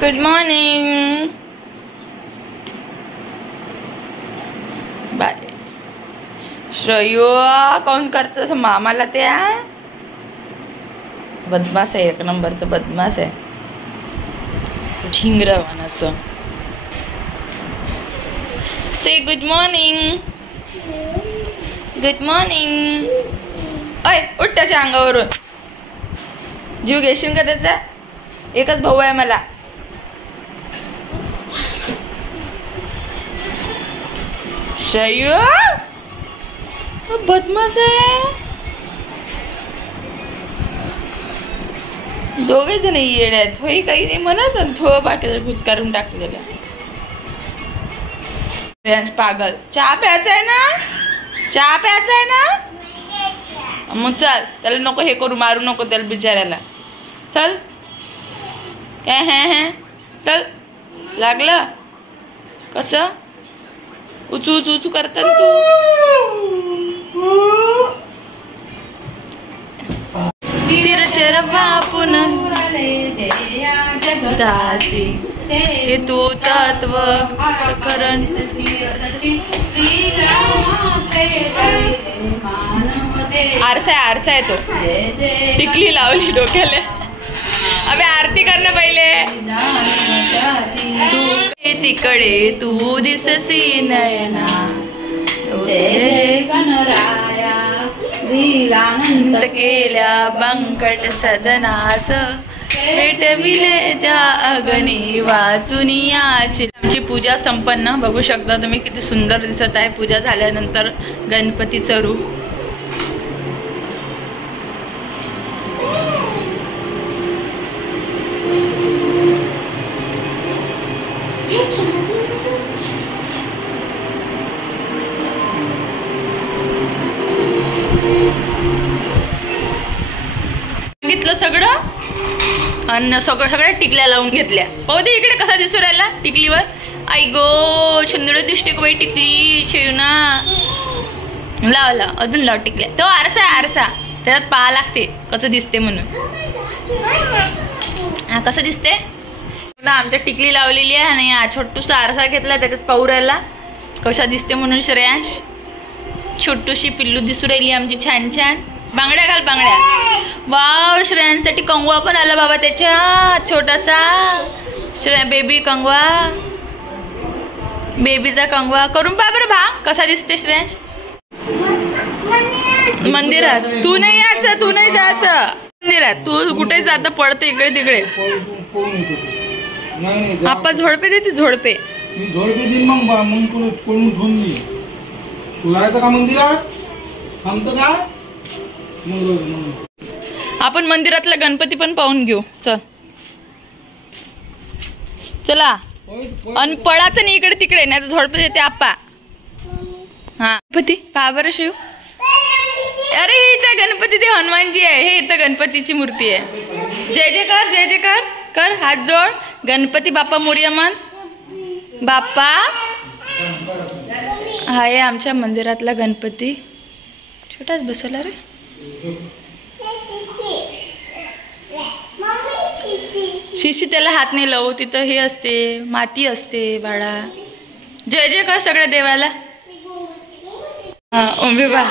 Good morning. Bye. श्रेयो कोण करत मामाला त्या बदमाश आहे, एक नंबरचं बदमाश आहे, झिंगरा वानाचं. से गुड मॉर्निंग. Good morning. अय उठ त्याच्या अंगावरून. जीव घेशील का त्याचा? एकच भाऊ आहे मला. शयू बदमाश आहे. दोघे जण येड आहेत. होई काही नाही म्हणत थोडं बाकीचं खुच काढून टाकते त्याला. पागल. चहा प्यायचा आहे ना? चहा प्यायचा आहे ना? मग चल, त्याला नको हे करू, मारू नको त्याला बिचारायला. चल काय हे चल. लागलं कसं उचू उचू उचू करतात तू. चिरचर बापून जगदासी हे तू तत्व प्रकरण. आरसा आहे, आरसा आहे तो. टिकली लावली डोक्याला. अबे आरती करणं पहिले. तू तिकडे तू दिससी नयना. जय गणराया वीरानंद केल्या बंकट सदनास. पेटविले त्या अग्नी वाचून याची. आमची पूजा संपन्न. बघू शकता तुम्ही किती सुंदर दिसत आहे पूजा झाल्यानंतर गणपतीचं रूप. घेतलं सगळं अन्न, सगळ्या टिकल्या लावून घेतल्या. पाहू दे इकडे कसा दिसू राहिला टिकलीवर. आई गो सुंदर दिसते का बाई टिकली. शेवना लावला, अजून लाव टिकल्या. तो आरसा आहे, आरसा त्याच्यात पाहा लागते कसं दिसते म्हणून. हा कसं दिसते ना. आमच्या टिकली लावलेली आहे आणि हा छोटूसा आरसा घेतला त्याच्यात पाहू राहिला कसा दिसते म्हणून. श्रेयांश छोटूशी पिल्लू दिसू राहिली आमची छान छान. बांगड्या घाल बांगड्या. वाव श्रेयांसाठी कंगवा पण आला बाबा त्याच्या छोटासा. श्रेया बेबी कंगवा, बेबीचा कंगवा करून पहा बरं भा कसा दिसते श्रेयांश. मंदिरात तू नाही यायचं, तू नाही जायचं मंदिरात. तू कुठे जाता पडते इकडे तिकडे. आपा झोडपे देते झोडपे. आपण मंदिरातला गणपती पण पाहून घेऊ. चल चला. आणि पळाचं नाही इकडे तिकडे, नाही तर झोडपे देते आप्पा. हा गणपती पहा बरं शिव. अरे हे इथं गणपती ते हनुमानजी आहे. हे इथं गणपतीची मूर्ती आहे. जय जय कर, जय जय कर. कर हात जोड. गणपती बाप्पा मोरया म्हण. बाप्पा हा आहे आमच्या मंदिरातला गणपती. छोटाच बसवला रे. शिशी त्याला हात नाही लावू, तिथं हे असते माती असते बाळा. जय जय कर सगळ्या देवाला. हा उभी बा.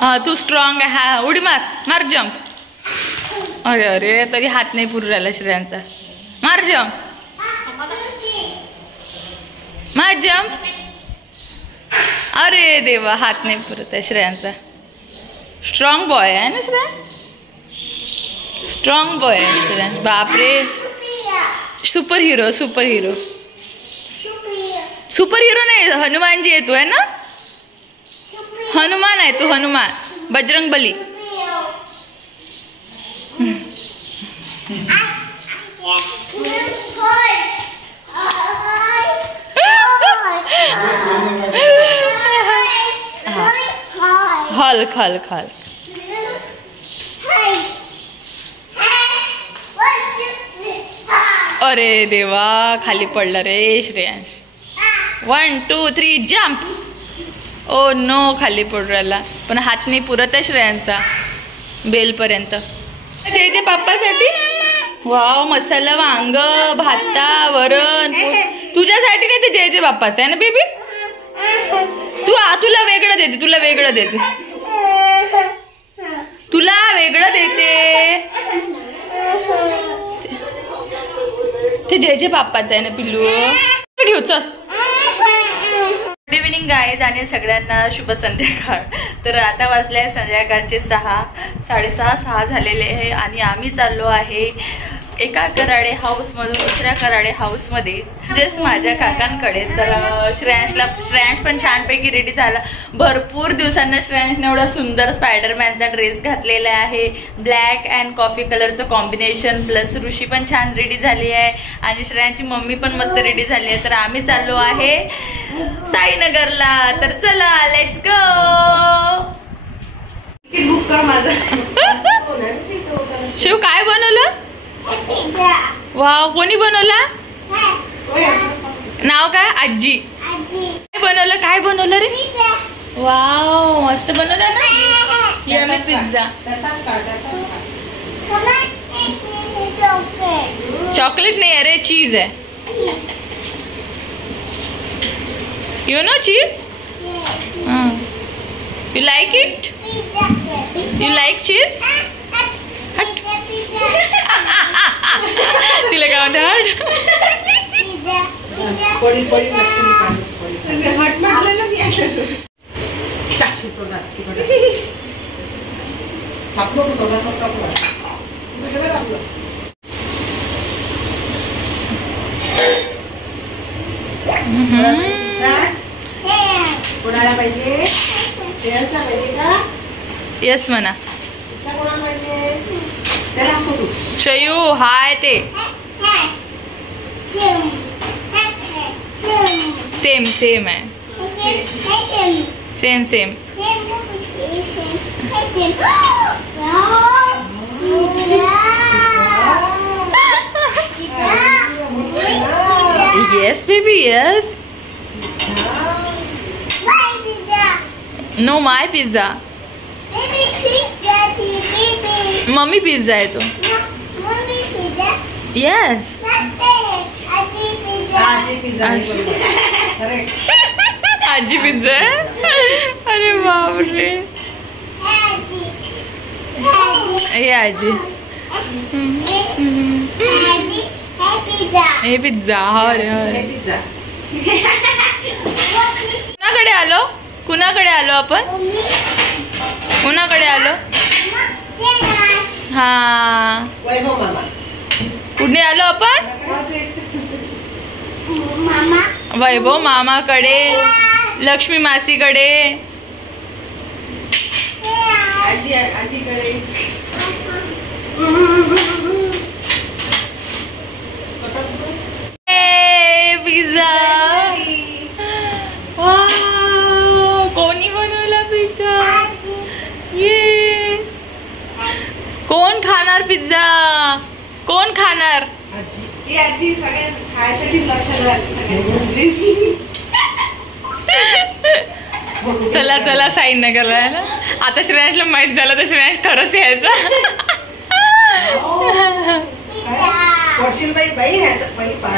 हा तू स्ट्रॉंग आहे. हा उडी मार, मार जंप. अरे अरे तरी हात नाही पुरू राहिला श्रेयांचा. मार जंप, मार जंप. अरे देवा हात नाही पुरत आहे श्रेयांचा. स्ट्रॉंग बॉय आहे ना श्रेया. स्ट्रॉंग बॉय आहे श्रेया. बापरे super hero, super hero. Super hero नाही हनुमानजी आहे तू आहे ना. हनुमान आहे तू, Hanuman Bajrang Bali. Hulk Hulk Hulk. अरे देवा खाली पडला रे श्रेयांश. 1 2 3 जंप. ओ नो खाली पडू राहिला. पण हात नाही पुरत आहे श्रेयांचा बेलपर्यंत. ते पप्पासाठी वाव, मसाला वांग, भाता, वरण. तुझ्यासाठी नाही, ते जय जय बाप्पाचं आहे ना बेबी. तुला वेगळं देते, तुला वेगळं देते, तुला वेगळं देते. ते जय जय बाप्पाचं आहे ना पिल्लू. घेऊ चल. गुड इव्हिनिंग गाईज आणि सगळ्यांना शुभ संध्याकाळ. तर आता वाजले आहे संध्याकाळचे 6:30 झालेले आहे आणि आम्ही चाललो आहे एका कराडे हाऊसमधून दुसऱ्या कराडे हाऊसमध्ये, जस्ट माझ्या काकांकडे. तर श्रेयांश पण छानपैकी रेडी झाला. भरपूर दिवसांना श्रेयांशने एवढा सुंदर स्पायडरमॅनचा ड्रेस घातलेला आहे, ब्लॅक अँड कॉफी कलरचं कॉम्बिनेशन. प्लस ऋषी पण छान रेडी झाली आहे आणि श्रेयांची मम्मी पण मस्त रेडी झाली आहे. तर आम्ही चाललो आहे साईनगरला. तर चला, लेट्स गो. बुक कर माझं. शिव, काय बनवलं? वाव, कोणी बनवला? नाव काय? आजी. काय बनवलं? काय बनवलं रे? वाव, मस्त बनवलं ना. Yummy pizza. चॉकलेट नाही अरे, चीज आहे. You know cheese. You like it? You like cheese? हट. तिला काय म्हणतात? कोणाला पाहिजे? श्रेयसला पाहिजे का? येस म्हणा. कोणाला पाहिजे? त्याला फोटो. शयू हाय. ते सेम सेम आहे. Same same. Yes baby, yes. No, my pizza. Mummy pizza आहे तो. येस. आजी पिझ्झा आहे. अरे बापरे. हे आजी. हे पिझ्झा. अरे अरे, कुणाकडे आलो? कुणाकडे आलो आपण? कुणाकडे आलो? हा, कुठे आलो आपण? वैभव मामाकडे, लक्ष्मी मासीकडे. आजीकडे. पिझ्झा. कोणी बनवला पिझ्झा? ये, कोण खाणार पिझ्झा? कोण खाणार? आजी सगळ्या खायसाठी लक्षात. चला चला, साईनगरला आहे ना. आता श्रेयांशला माहित झालं तर श्रेयांश खरंच यायचा.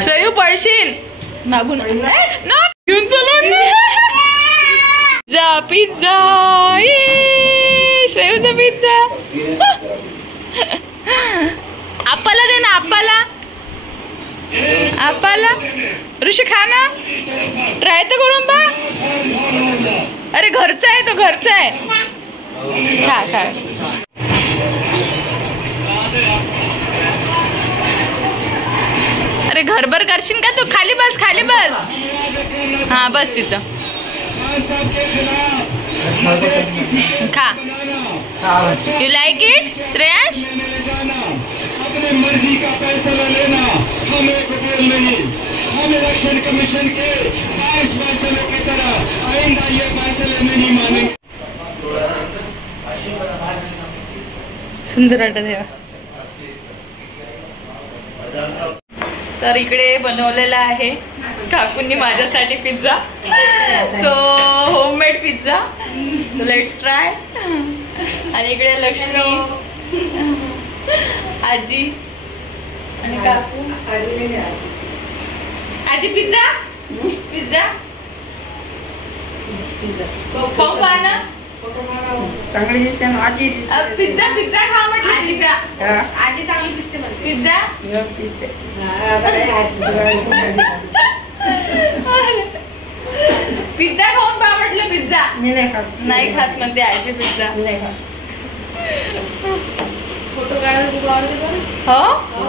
शयू पडशील मागून. घेऊन चलो. Pizza pizza. श्रेयूचा पिझ्झा. आप्पाला दे ना, आप्पाला. आप्पाला. ऋषी खा ना, ट्राय तर करून बा. अरे घरचा आहे तो, घरचा आहे. खा खा. अरे घरभर करशील का तू? खाली बस, खाली बस. हा बस तिथं. खा. You like it Shreyansh? अपनी मर्जी का फैसला लेना हमें कबूल नहीं. हम इलेक्शन कमीशन के 22 फैसलों की तरह आइंदा ये फैसले नहीं मानेंगे. सुंदर वाटत आहे. तर इकडे बनवलेला आहे काकूंनी माझ्यासाठी pizza. So homemade pizza. Let's try. आणि इकडे लक्ष्मी, आजी आणि काकू आजीने द्या, आजी. आजी पिझ्झा पिझ्झा पिझ्झा. खाऊ पहा ना. फोटो मारा. चांगली दिसते ना आजी. पिझ्झा पिझ्झा खा म्हटलं पिझ्झा. हा, आजी चांगली दिसते म्हणते. पिझ्झा व्यवस्थित दिसते. हा, बरं आहे. पिझ्झा खाऊन पहा म्हटलं पिझ्झा. मी नाही खात. नाही खात म्हणते आजी पिझ्झा. मी नाही खात. फोटो काढायला खूप आवडते का? हो हो.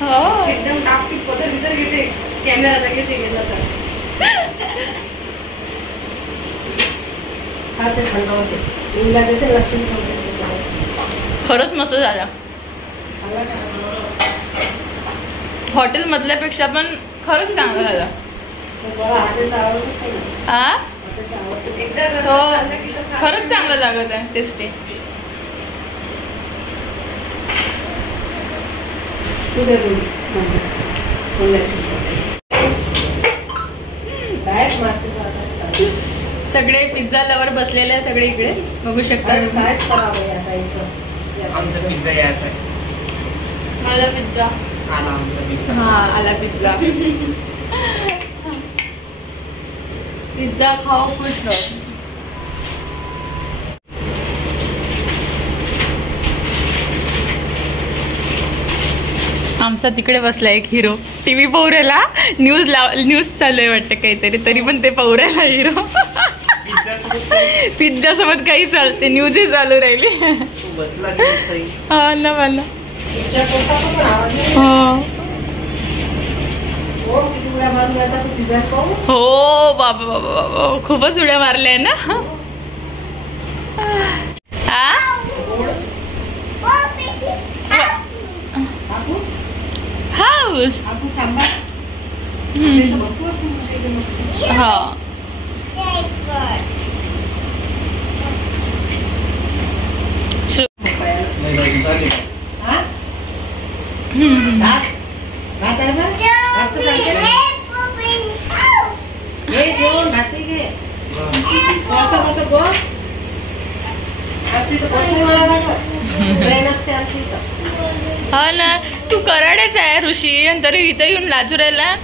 हो एकदम टापटीप पदर बिदर घेते कॅमेरा जागेच गेला तर. हा ते थंड होते. हिला देते लक्ष्मी सोबत. खरंच मस्त झाला. हॉटेल मधल्यापेक्षा पण खरंच चांगलं झालं. मला हॉटेलचं आवडतच नाही ना. हा हॉटेलचं आवडतं. एकदा हो खाल्लं की तर खा. खरंच चांगलं लागत आहे टेस्टी. तू दे दूध. डायट मारते तू आता. सगळे पिझ्झा लवर बसलेले आहे सगळे इकडे बघू शकता. आणि कायच करावं या ताईचं. आमचा पिझ्झा यायचा आहे. मला पिझ्झा. आला आमचा पिझ्झा. हा आला पिझ्झा. पिझ्झा खाओ खुश रहो. आमचा तिकडे बसला एक हिरो टीव्ही पौऱ्याला न्यूज चालू आहे वाटतं काहीतरी तरी पण ते पौऱ्याला हिरो. पिझ्झा सोबत काही चालते न्यूजही चालू राहिली. बसला की सही. हा ना मला. तुमच्या पोटाचा पण आवाज नाही. हो हो, किती उड्या मारून जाता तू पिझ्झा खाऊ. हो बाबा बाबा बाबा खूपच उड्या मारल्या ना. हा हापूस हाऊस. हापूस आंबा. हम्म. इथं भरपूर असतो तुमच्या इथे मस्त. हा हा? हम्म. भात? भात आहे ना? भात तर चालते ना? घे जेवण, भातही घे. कसं बस. आमच्या इथं बस नाही मला लागत. ट्रेन असते आमच्या इथं. हा ना तू कराडेच आहे ऋषी आणि तरी इथं येऊन लाजुरायला.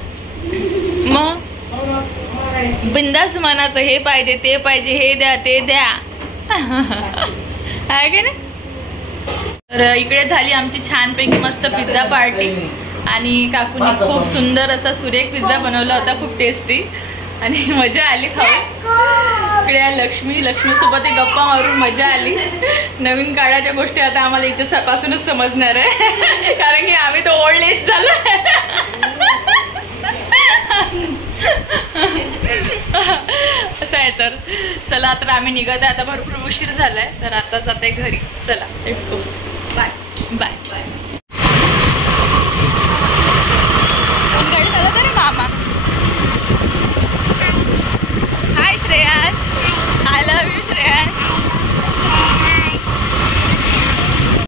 मग हो ना, मारायची. बिंदास मनाचं हे पाहिजे ते पाहिजे हे द्या ते द्या. आहे का नाही. तर इकडे झाली आमची छानपैकी मस्त पिझ्झा पार्टी आणि काकूने खूप सुंदर असा सुरेख पिझ्झा बनवला होता खूप टेस्टी आणि मजा आली खाऊन. इकडे लक्ष्मी सोबत गप्पा मारून मजा आली. नवीन काळाच्या गोष्टी आता आम्हाला याच्यापासूनच समजणार आहे कारण की आम्ही तो ओल्ड एज झालो. असं आहे. तर चला आता आम्ही निघत आहे आता भरपूर उशीर झालाय तर आता जाते घरी. चला लेट्स गो बाय.